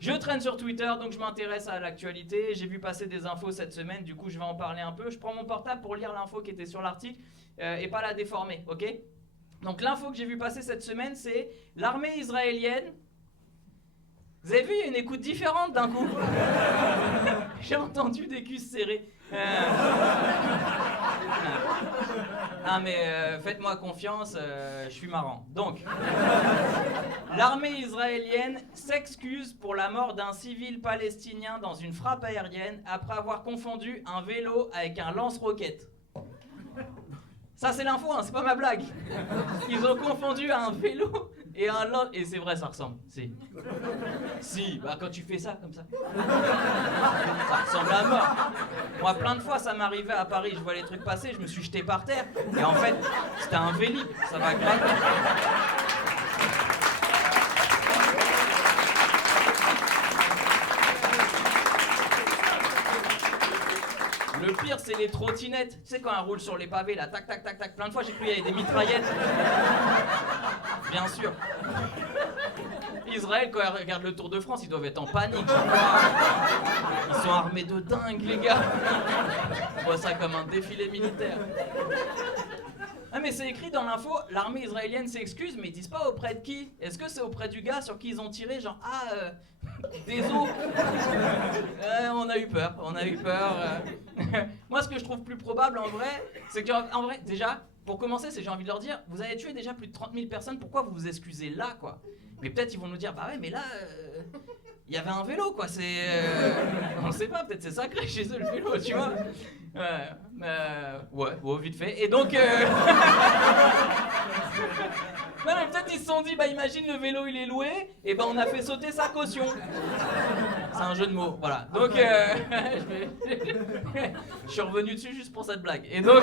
Je traîne sur Twitter, donc je m'intéresse à l'actualité. J'ai vu passer des infos cette semaine, du coup je vais en parler un peu. Je prends mon portable pour lire l'info qui était sur l'article et pas la déformer, ok? Donc l'info que j'ai vu passer cette semaine, c'est l'armée israélienne. Vous avez vu, il y a une écoute différente d'un coup. J'ai entendu des cuisses serrées. Non mais faites-moi confiance, je suis marrant. Donc, l'armée israélienne s'excuse pour la mort d'un civil palestinien dans une frappe aérienne après avoir confondu un vélo avec un lance-roquette. Ça c'est l'info, hein, c'est pas ma blague. Ils ont confondu un vélo et un lance... Et c'est vrai, ça ressemble. Si, bah quand tu fais ça comme ça. Ça ressemble à mort. Moi plein de fois ça m'arrivait à Paris, je vois les trucs passer, je me suis jeté par terre. Et en fait, c'était un Vélib, ça va grave. Le pire, c'est les trottinettes. Tu sais, quand elles roulent sur les pavés, là, tac, tac, tac, tac. Plein de fois, j'ai cru qu'il y avait des mitraillettes. Bien sûr. Israël, quand ils regardent le Tour de France, ils doivent être en panique. Ils sont armés de dingue, les gars. On voit ça comme un défilé militaire. Ah mais c'est écrit dans l'info, l'armée israélienne s'excuse, mais ils disent pas auprès de qui. Est-ce que c'est auprès du gars sur qui ils ont tiré, genre désolé. On a eu peur. Moi ce que je trouve plus probable en vrai, c'est que en vrai, déjà, pour commencer, c'est j'ai envie de leur dire, vous avez tué déjà plus de 30 000 personnes, pourquoi vous vous excusez là, quoi? Mais peut-être ils vont nous dire, bah ouais, mais là, il y avait un vélo, quoi, c'est... on sait pas, peut-être c'est sacré chez eux le vélo, tu vois. Ouais, vite fait. Et donc... Non, mais peut-être ils se sont dit, bah imagine le vélo il est loué, et ben on a fait sauter sa caution. C'est un jeu de mots, voilà. Donc, je suis revenu dessus juste pour cette blague. Et donc...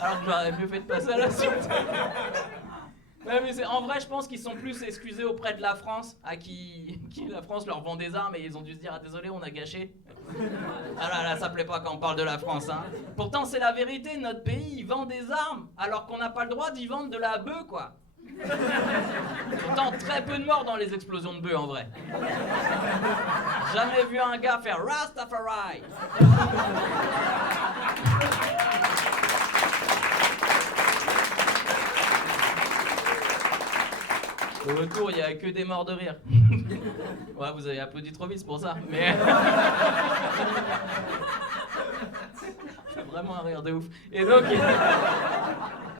Alors que j'aurais mieux fait de passer à la suite. Ouais, mais en vrai, je pense qu'ils sont plus excusés auprès de la France, à qui la France leur vend des armes et ils ont dû se dire ah désolé, on a gâché. Ah là, ça plaît pas quand on parle de la France, hein. Pourtant, c'est la vérité, notre pays, il vend des armes alors qu'on n'a pas le droit d'y vendre de la bœuf, quoi. Pourtant, très peu de morts dans les explosions de bœufs, en vrai. Jamais vu un gars faire Rastafari. Au retour, il n'y a que des morts de rire. Ouais, vous avez applaudi trop vite, c'est pour ça. Mais... c'est vraiment un rire de ouf. Et donc...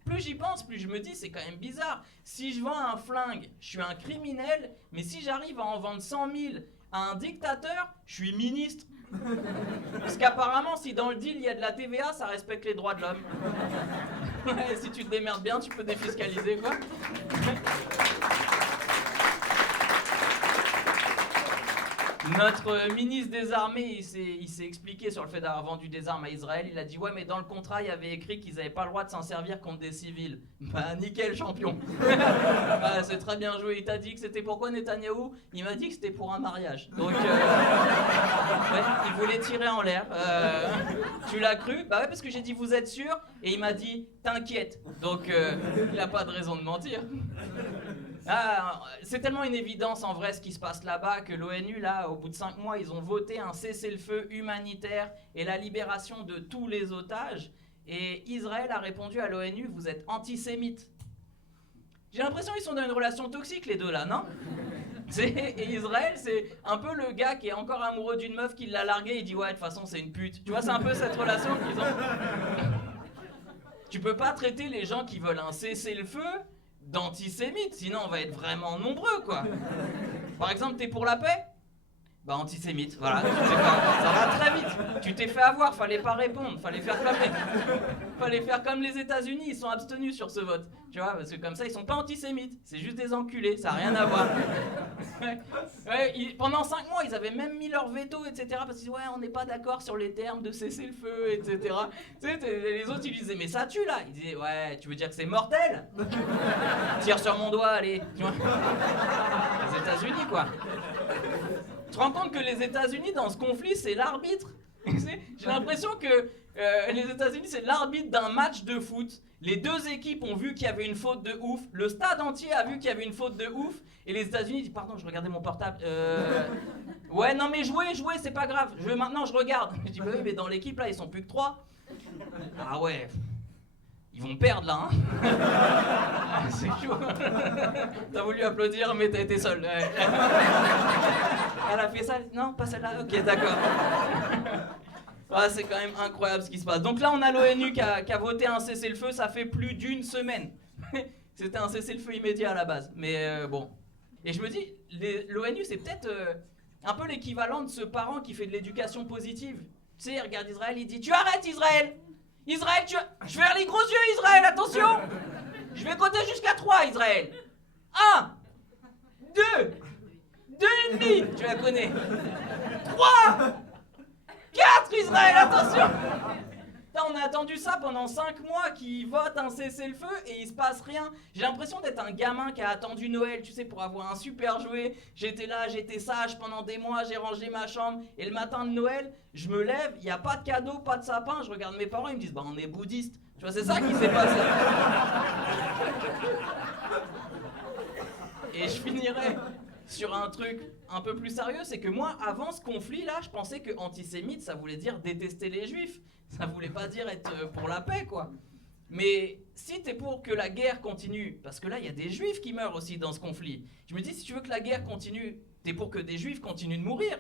plus j'y pense, plus je me dis, c'est quand même bizarre. Si je vends un flingue, je suis un criminel, mais si j'arrive à en vendre 100 000 à un dictateur, je suis ministre. Parce qu'apparemment, si dans le deal, il y a de la TVA, ça respecte les droits de l'homme. Ouais, si tu te démerdes bien, tu peux défiscaliser, quoi. Notre ministre des Armées, il s'est expliqué sur le fait d'avoir vendu des armes à Israël. Il a dit ouais, mais dans le contrat, il y avait écrit qu'ils n'avaient pas le droit de s'en servir contre des civils. Bah nickel, champion. Bah, c'est très bien joué. Il t'a dit que c'était pourquoi Netanyahou? Il m'a dit que c'était pour un mariage. Donc ouais, il voulait tirer en l'air. Tu l'as cru? Bah ouais, parce que j'ai dit vous êtes sûr? Et il m'a dit t'inquiète. Donc il n'a pas de raison de mentir. Ah, c'est tellement une évidence en vrai ce qui se passe là-bas que l'ONU, là, au bout de 5 mois, ils ont voté un cessez-le-feu humanitaire et la libération de tous les otages. Et Israël a répondu à l'ONU, vous êtes antisémites. J'ai l'impression qu'ils sont dans une relation toxique les deux là, non? Et Israël, c'est un peu le gars qui est encore amoureux d'une meuf qui l'a larguée, il dit ouais, de toute façon c'est une pute. Tu vois, c'est un peu cette relation qu'ils ont. Tu peux pas traiter les gens qui veulent un cessez-le-feu d'antisémites, sinon on va être vraiment nombreux, quoi. Par exemple, t'es pour la paix? Bah antisémite, voilà. Ça va très vite. Tu t'es fait avoir, fallait pas répondre, fallait faire comme les États-Unis, ils sont abstenus sur ce vote. Tu vois, parce que comme ça, ils sont pas antisémites, c'est juste des enculés, ça a rien à voir. Pendant 5 mois, ils avaient même mis leur veto, etc. Parce qu'ils disaient, ouais, on n'est pas d'accord sur les termes de cessez-le-feu, etc. Tu sais, les autres, ils disaient, mais ça tue là. Ils disaient, ouais, tu veux dire que c'est mortel? Tire sur mon doigt, allez. Tu vois, les États-Unis, quoi. Tu te rends compte que les États-Unis, dans ce conflit, c'est l'arbitre? J'ai l'impression que Les États-Unis, c'est l'arbitre d'un match de foot. Les deux équipes ont vu qu'il y avait une faute de ouf. Le stade entier a vu qu'il y avait une faute de ouf. Et les États-Unis disent pardon, je regardais mon portable. Ouais, non mais jouez, c'est pas grave. Maintenant, je regarde. Je dis bah oui, mais dans l'équipe là, ils sont plus que 3. Ah ouais. Ils vont perdre là, hein. Ah, c'est chaud. T'as voulu applaudir, mais t'as été seul. Ouais. Elle a fait ça. Non, pas celle-là. Ok, d'accord. Ah, c'est quand même incroyable ce qui se passe. Donc là, on a l'ONU qui a voté un cessez-le-feu, ça fait plus d'une semaine. C'était un cessez-le-feu immédiat à la base, mais bon. Et je me dis, l'ONU, c'est peut-être un peu l'équivalent de ce parent qui fait de l'éducation positive. Tu sais, il regarde Israël, il dit « Tu arrêtes, Israël! Israël, je vais faire les gros yeux, Israël, attention! Je vais compter jusqu'à 3, Israël! 1, 2, 2,5, tu la connais. 3, 4, Israël, attention! Putain, on a attendu ça pendant 5 mois qu'ils votent un cessez-le-feu et il se passe rien. J'ai l'impression d'être un gamin qui a attendu Noël, tu sais, pour avoir un super jouet. J'étais là, j'étais sage pendant des mois, j'ai rangé ma chambre. Et le matin de Noël, je me lève, il n'y a pas de cadeau, pas de sapin. Je regarde mes parents, ils me disent, bah on est bouddhiste. Tu vois, c'est ça qui s'est passé. Et je finirai sur un truc un peu plus sérieux, c'est que moi, avant ce conflit-là, je pensais que antisémite, ça voulait dire détester les juifs. Ça voulait pas dire être pour la paix, quoi. Mais si t'es pour que la guerre continue, parce que là, il y a des juifs qui meurent aussi dans ce conflit. Je me dis, si tu veux que la guerre continue, t'es pour que des juifs continuent de mourir.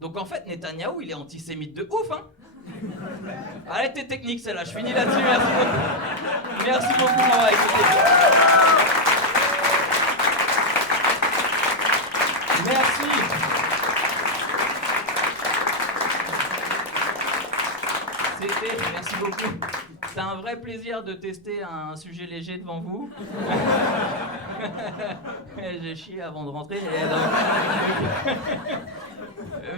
Donc en fait, Netanyahou, il est antisémite de ouf, hein. Allez, t'es technique, celle-là. Je finis là-dessus, merci beaucoup. Merci beaucoup de m'avoir écouté. Merci. Merci beaucoup. C'est un vrai plaisir de tester un sujet léger devant vous. J'ai chié avant de rentrer.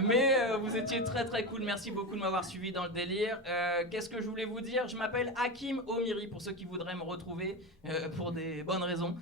Mais vous étiez très très cool. Merci beaucoup de m'avoir suivi dans le délire. Qu'est-ce que je voulais vous dire? Je m'appelle Hakim Omiri pour ceux qui voudraient me retrouver pour des bonnes raisons.